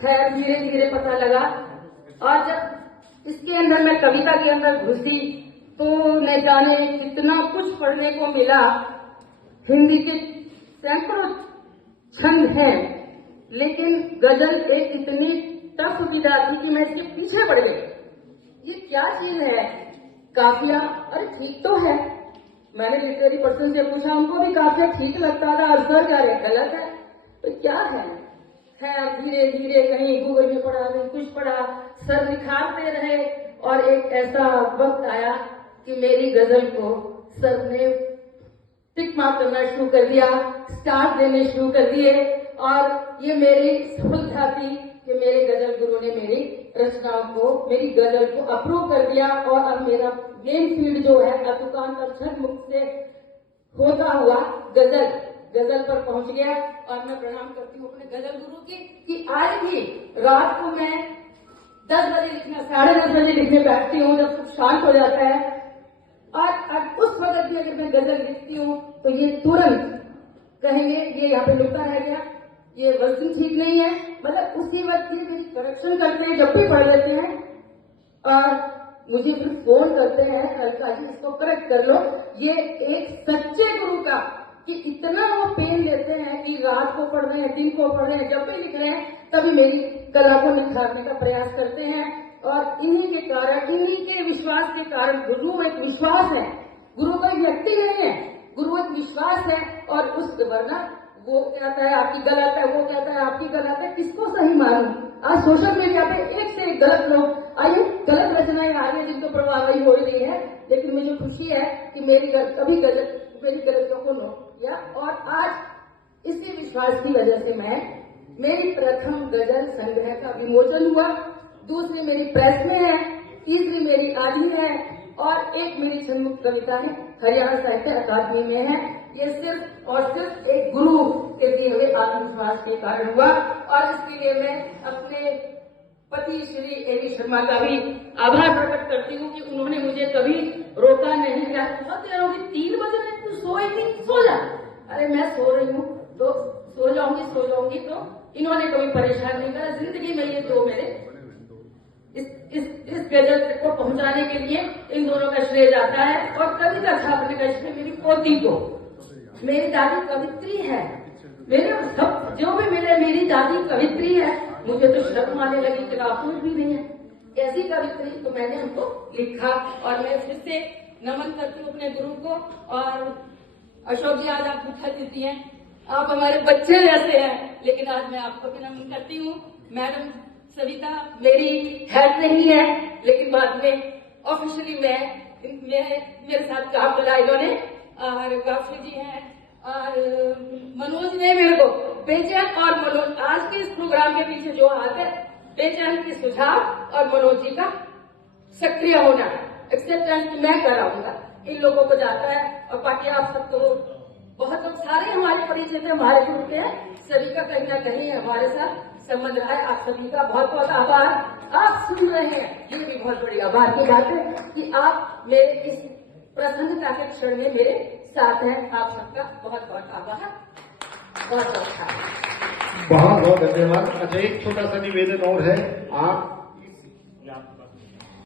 खैर धीरे धीरे पता लगा, और जब इसके अंदर मैं कविता के अंदर घुसी तो न जाने कितना कुछ पढ़ने को मिला। हिंदी के सैकड़ों छंद हैं, लेकिन गजल एक इतनी टफ विधा थी कि मैं इसके पीछे पड़ गई। ये क्या चीज है? काफिया, अरे ठीक तो है। मैंने लिटरेरी पर्सन से पूछा, उनको भी काफिया ठीक लगता था, और सर कह रहे गलत है। तो क्या है? खैर धीरे धीरे कहीं गूगल में पढ़ा, कहीं कुछ पढ़ा, सर निखारते रहे, और एक ऐसा वक्त आया कि मेरी गजल को सर ने टिक मार्क करना शुरू कर दिया, स्टार देने शुरू कर दिए। और ये मेरी सफलता थी कि मेरे गजल गुरु ने मेरी रचनाओं को, मेरी गजल को अप्रूव कर दिया। और अब मेरा मेन फील्ड जो है दुकान पर छत मुक्त से होता हुआ गजल पर पहुंच गया। और मैं प्रणाम करती हूँ अपने गजल गुरु की कि आज भी रात को मैं 10 बजे लिखना, 10:30 बजे लिखने बैठती हूँ जब सब शांत हो जाता है। और उस वक्त भी अगर मैं गजल लिखती हूँ तो ये तुरंत कहेंगे ये यहाँ पे नुक्ता रह गया, ये वर्किंग ठीक नहीं है। मतलब उसी वक्त ये मेरी करेक्शन करते हैं, जब भी पढ़ लेते हैं, और मुझे फिर फोन करते हैं, अलका जी इसको करेक्ट कर लो। ये एक सच्चे गुरु का कि इतना वो पेन लेते हैं कि रात को पढ़ रहे हैं, दिन को पढ़ रहे हैं, जब भी लिख रहे हैं तभी मेरी कला को निखारने का प्रयास करते हैं। और इन्हीं के कारण, इन्हीं के विश्वास के कारण, गुरु एक विश्वास है, गुरु कोई व्यक्ति नहीं है, गुरु एक विश्वास है। और उस वरना वो कहता है आपकी गलत है, वो कहता है आपकी गलत है, किसको सही मानूं? आज सोशल मीडिया पे एक से एक गलत लोग, आइए गलत रचनाएं आ रही है जिनको प्रभावित हो रही है, लेकिन मुझे खुशी है कि मेरी गलतियों को नोट किया। और आज इसी विश्वास की वजह से मेरी प्रथम गजल संग्रह का विमोचन हुआ, दूसरी मेरी प्रेस में है, तीसरी मेरी आज ही है, और एक मेरी छंदमुक्त कविता है हरियाणा साहित्य अकादमी में है। ये सिर्फ और सिर्फ एक गुरु के दिए हुए आत्मविश्वास के कारण हुआ। और इसके लिए मैं अपने पति श्री एवी शर्मा का भी आभार प्रकट करती हूँ कि उन्होंने मुझे कभी रोका नहीं। क्या बहुत देर होगी, 3 बजे तू सोई नहीं, सो जा। अरे मैं सो रही हूँ तो सो जाऊंगी। तो इन्होंने कभी परेशान नहीं करा जिंदगी में। ये दो मेरे इस गजल को पहुंचाने के लिए इन दोनों का श्रेय जाता है। और कविता छापने का श्रेय मेरी पोती को। मेरी दादी कवित्री है, मेरे सब जो भी मिले मेरी दादी कवित्री है। मुझे तो शर्म आने लगी कि राहुल भी नहीं है ऐसी कवित्री, तो मैंने उनको लिखा। और मैं फिर से नमन करती हूँ अपने गुरु को। और अशोक जी आज आप दुखा देती हैं, आप हमारे बच्चे जैसे हैं, लेकिन आज मैं आपको भी नमन करती हूँ। मैडम सविता मेरी हेल्प नहीं है, लेकिन बाद में ऑफिशियली मेरे साथ काम करा इन्होंने। और काफी जी हैं, और मनोज ने मेरे को बेचैन और मनोज, आज के इस प्रोग्राम के पीछे जो हाथ है, बेचैन की सुझाव और मनोज जी का सक्रिय होना, एक्सेप्टेंस मैं कराऊंगा, इन लोगों को जाता है। और बाकी आप सबको बहुत लोग सारे हमारे परिचित है, हमारे ग्रुप के हैं, सभी का कहीं ना कहीं हमारे साथ संबंध रहा है। आप सभी का बहुत बहुत आभार। आप सुन रहे हैं, ये भी बहुत बड़ी आभार की बात है कि आप मेरे इस प्रसन्नता के क्षण में मेरे साथ हैं। आप सबका बहुत बहुत आभार, बहुत बहुत बहुत धन्यवाद। अच्छा, एक छोटा सा निवेदन और है, आप